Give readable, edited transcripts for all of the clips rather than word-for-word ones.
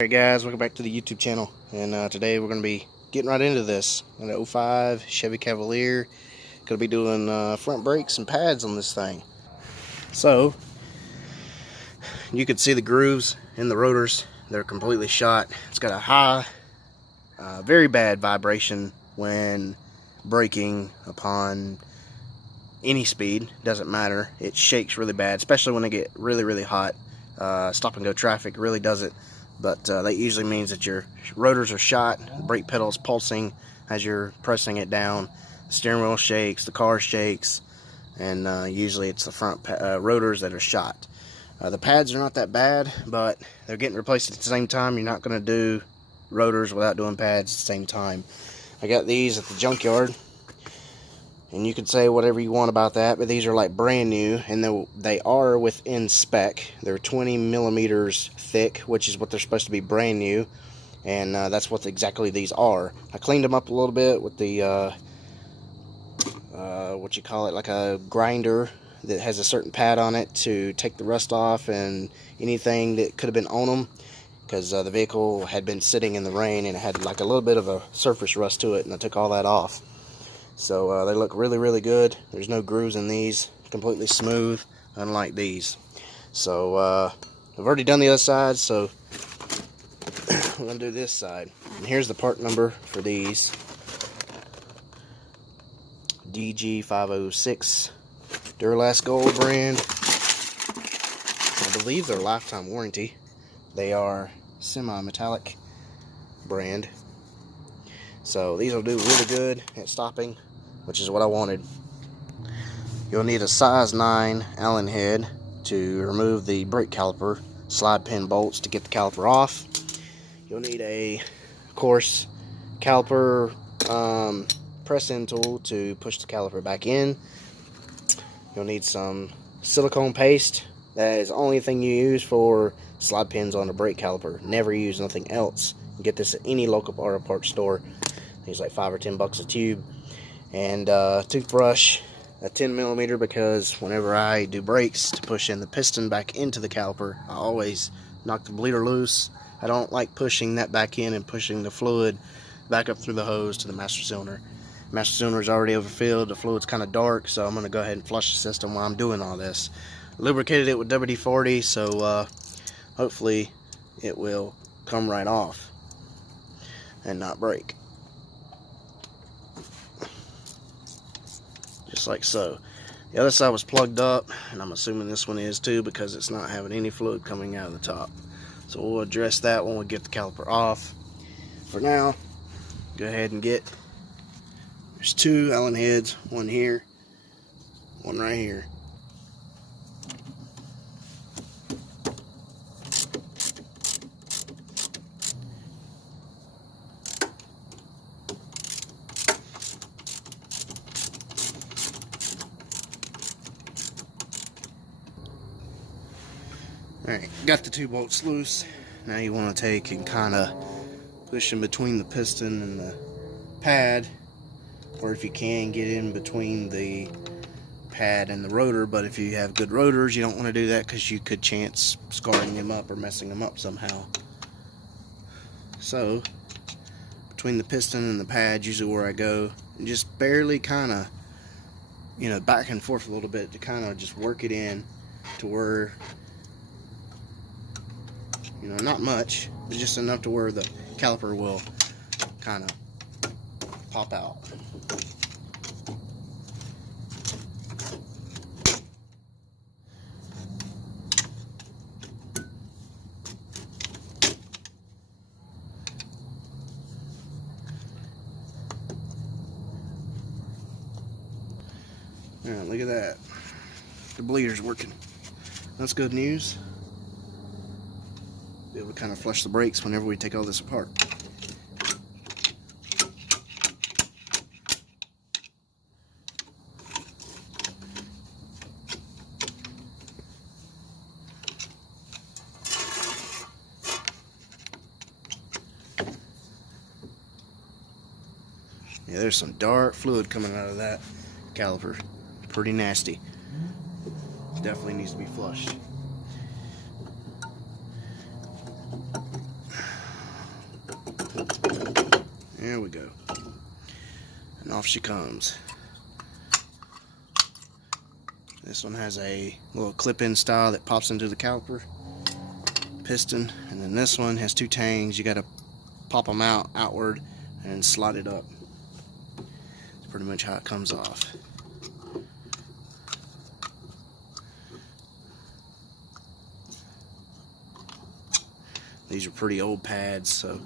Hey guys, welcome back to the YouTube channel, and today we're going to be getting right into this. An 05 Chevy Cavalier. Going to be doing front brakes and pads on this thing. So you can see the grooves in the rotors. They're completely shot. It's got a high, very bad vibration when braking upon any speed. Doesn't matter. It shakes really bad, especially when they get really hot. Stop and go traffic really does it. But that usually means that your rotors are shot, the brake pedal is pulsing as you're pressing it down, the steering wheel shakes, the car shakes, and usually it's the front rotors that are shot. The pads are not that bad, but they're getting replaced at the same time. You're not going to do rotors without doing pads at the same time. I got these at the junkyard, and you can say whatever you want about that, but these are like brand new, and they are within spec. They're 20 millimeters thick, which is what they're supposed to be, brand new, and that's what exactly these are. I cleaned them up a little bit with the what you call it, like a grinder that has a certain pad on it to take the rust off and anything that could have been on them, because the vehicle had been sitting in the rain and it had like a little bit of a surface rust to it, and I took all that off. So they look really good. There's no grooves in these, completely smooth, unlike these. So I've already done the other side, so I'm going to do this side. And here's the part number for these. DG506 Duralast Gold brand. I believe they're lifetime warranty. They are semi-metallic brand. So these will do really good at stopping, which is what I wanted. You'll need a size 9 Allen head to remove the brake caliper, slide pin bolts to get the caliper off. You'll need a, of course, caliper press-in tool to push the caliper back in. You'll need some silicone paste. That is the only thing you use for slide pins on the brake caliper. Never use nothing else. You can get this at any local auto parts store. It's like $5 or $10 a tube. And toothbrush, a 10 millimeter, because whenever I do brakes to push in the piston back into the caliper, I always knock the bleeder loose. I don't like pushing that back in and pushing the fluid back up through the hose to the master cylinder. Master cylinder is already overfilled. The fluid's kind of dark, so I'm going to go ahead and flush the system while I'm doing all this. Lubricated it with WD-40, so hopefully it will come right off and not break. Just like so. The other side was plugged up, and I'm assuming this one is too, because it's not having any fluid coming out of the top. So we'll address that when we get the caliper off. For now, go ahead and get, there's 2 Allen heads, one here, one right here. Alright, got the 2 bolts loose. Now you want to take and kind of push in between the piston and the pad, or if you can, get in between the pad and the rotor. But if you have good rotors, you don't want to do that, because you could chance scarring them up or messing them up somehow. So between the piston and the pad, usually where I go, and just barely kind of, you know, back and forth a little bit to kind of just work it in to where, you know, not much, but just enough to where the caliper will kind of pop out. Alright, look at that. The bleeder's working. That's good news. Be able to kind of flush the brakes whenever we take all this apart. Yeah, there's some dark fluid coming out of that caliper. Pretty nasty. Definitely needs to be flushed. There we go. And off she comes. This one has a little clip-in style that pops into the caliper piston, and then this one has two tangs. You got to pop them outward and slide it up. That's pretty much how it comes off. These are pretty old pads, so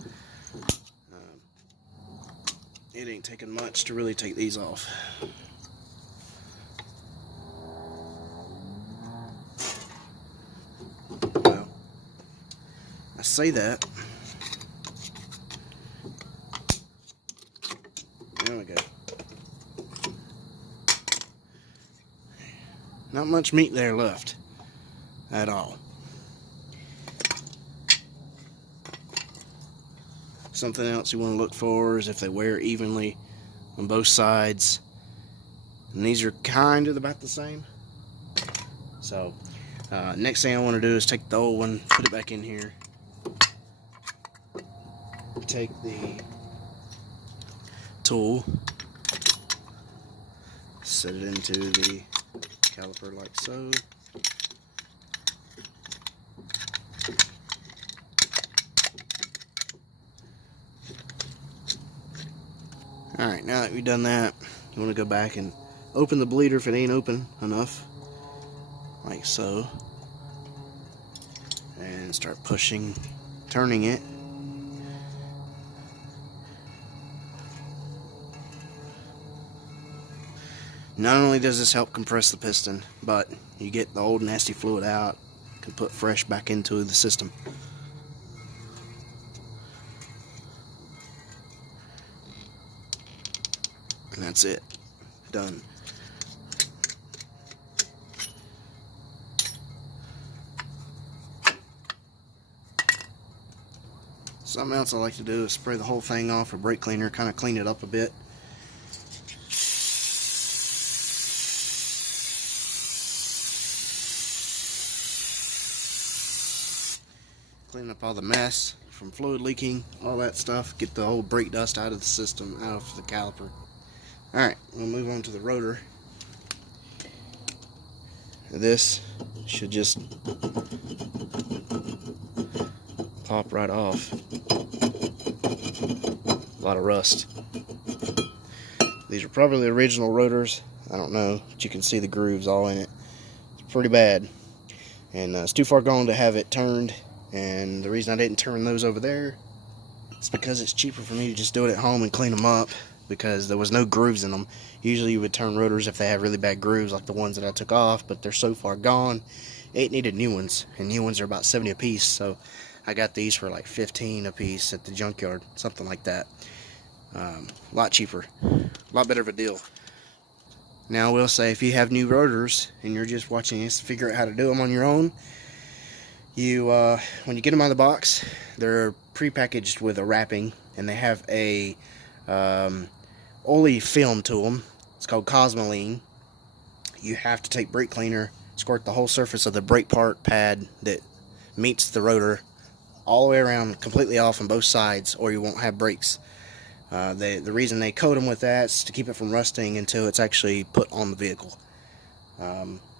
it ain't taking much to really take these off. Well, I say that. There we go. Not much meat there left at all. Something else you want to look for is if they wear evenly on both sides. And these are kind of about the same. So, next thing I want to do is take the old one, put it back in here. Take the tool, set it into the caliper like so. Alright, now that we've done that, you want to go back and open the bleeder if it ain't open enough, like so, and start pushing, turning it. Not only does this help compress the piston, but you get the old nasty fluid out, can put fresh back into the system. And that's it. Done. Something else I like to do is spray the whole thing off with brake cleaner, kind of clean it up a bit. Clean up all the mess from fluid leaking, all that stuff. Get the old brake dust out of the system, out of the caliper. Alright, we'll move on to the rotor. This should just pop right off. A lot of rust. These are probably the original rotors. I don't know, but you can see the grooves all in it. It's pretty bad. And it's too far gone to have it turned. And the reason I didn't turn those over there is because it's cheaper for me to just do it at home and clean them up, because there was no grooves in them. Usually you would turn rotors if they have really bad grooves, like the ones that I took off, but they're so far gone, it needed new ones, and new ones are about 70 a piece, so I got these for like 15 a piece at the junkyard, something like that. A lot cheaper, a lot better of a deal. Now I will say, if you have new rotors and you're just watching us figure out how to do them on your own, you when you get them out of the box, they're pre-packaged with a wrapping, and they have a oily film to them. It's called Cosmoline. You have to take brake cleaner, squirt the whole surface of the brake part pad that meets the rotor all the way around, completely off on both sides, or you won't have brakes. The reason they coat them with that is to keep it from rusting until it's actually put on the vehicle.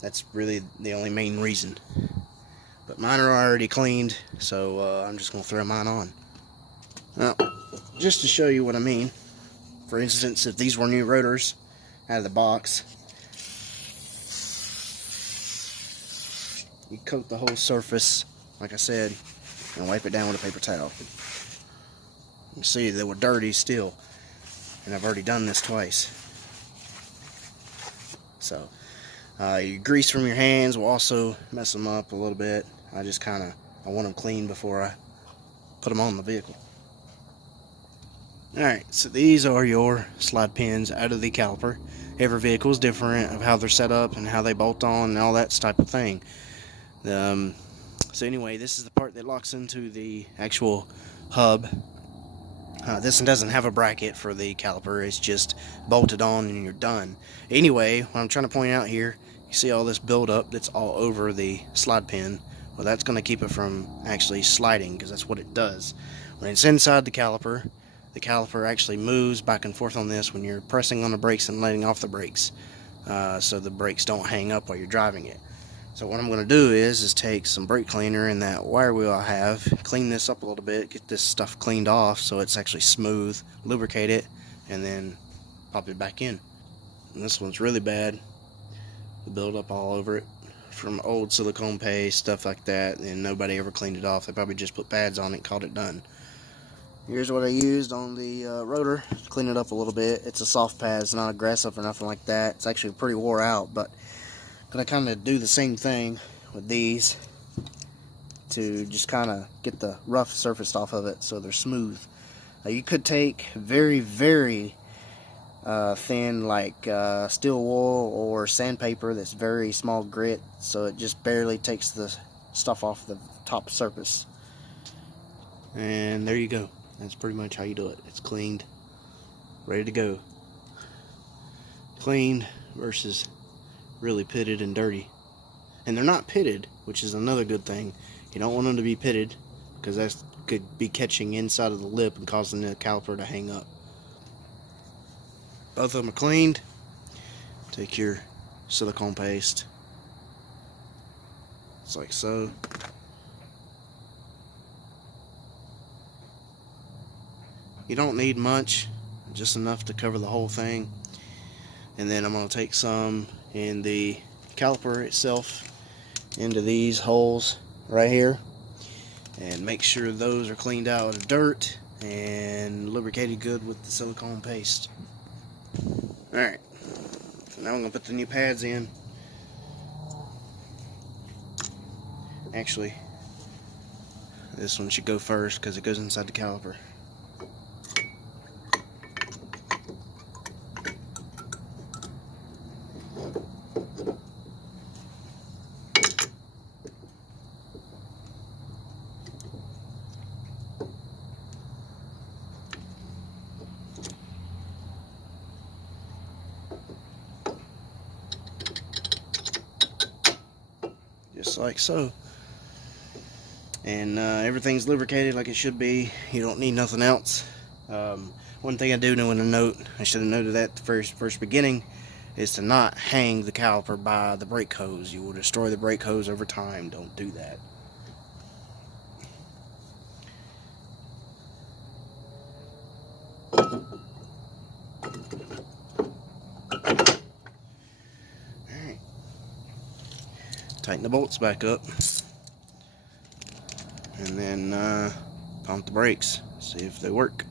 That's really the only main reason. But mine are already cleaned, so I'm just going to throw mine on. Now, just to show you what I mean, for instance, if these were new rotors out of the box, you coat the whole surface, like I said, and wipe it down with a paper towel. You see, they were dirty still, and I've already done this twice. So, your grease from your hands will also mess them up a little bit. I want them clean before I put them on the vehicle. Alright, so these are your slide pins out of the caliper. Every vehicle is different of how they're set up and how they bolt on and all that type of thing. So anyway, this is the part that locks into the actual hub. This one doesn't have a bracket for the caliper, it's just bolted on and you're done. Anyway, what I'm trying to point out here, you see all this buildup that's all over the slide pin. Well, that's going to keep it from actually sliding, because that's what it does. When it's inside the caliper, the caliper actually moves back and forth on this when you're pressing on the brakes and letting off the brakes, so the brakes don't hang up while you're driving it. So what I'm going to do is take some brake cleaner and that wire wheel I have, clean this up a little bit, get this stuff cleaned off so it's actually smooth, lubricate it, and then pop it back in. And this one's really bad, the buildup all over it from old silicone paste, stuff like that, and nobody ever cleaned it off. They probably just put pads on it and called it done. Here's what I used on the rotor to clean it up a little bit. It's a soft pad, it's not aggressive or nothing like that. It's actually pretty wore out, but I'm gonna kind of do the same thing with these to just kind of get the rough surface off of it so they're smooth. You could take very, very thin, like steel wool or sandpaper that's very small grit, so it just barely takes the stuff off the top surface. And there you go. That's pretty much how you do it. It's cleaned, ready to go. Cleaned versus really pitted and dirty. And they're not pitted, which is another good thing. You don't want them to be pitted, because that could be catching inside of the lip and causing the caliper to hang up. Both of them are cleaned. Take your silicone paste, just like so. You don't need much, just enough to cover the whole thing. And then I'm going to take some in the caliper itself into these holes right here and make sure those are cleaned out of dirt and lubricated good with the silicone paste. Alright, so now I'm going to put the new pads in. Actually, this one should go first because it goes inside the caliper. Just like so. And everything's lubricated like it should be. You don't need nothing else. One thing I do know in a note, I should have noted that the first beginning, is to not hang the caliper by the brake hose. You will destroy the brake hose over time. Don't do that. Alright. Tighten the bolts back up. And then pump the brakes, see if they work.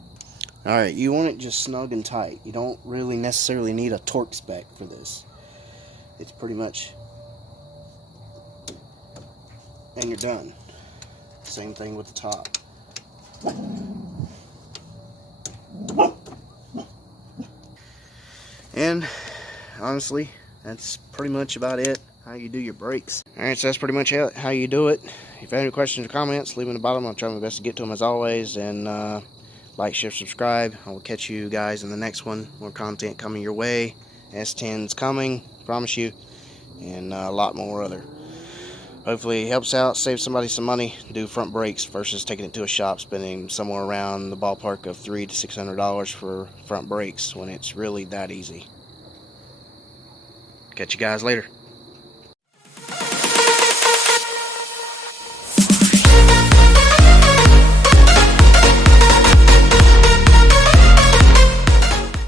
Alright, you want it just snug and tight. You don't really necessarily need a torque spec for this. It's pretty much, and you're done. Same thing with the top. And honestly, that's pretty much about it, how you do your brakes. Alright, so that's pretty much how you do it. If you have any questions or comments, leave them in the bottom. I'll try my best to get to them as always. And like, share, subscribe. I will catch you guys in the next one. More content coming your way. S10's coming, promise you. And a lot more other. Hopefully it helps out, save somebody some money, do front brakes versus taking it to a shop, spending somewhere around the ballpark of $300 to $600 for front brakes when it's really that easy. Catch you guys later.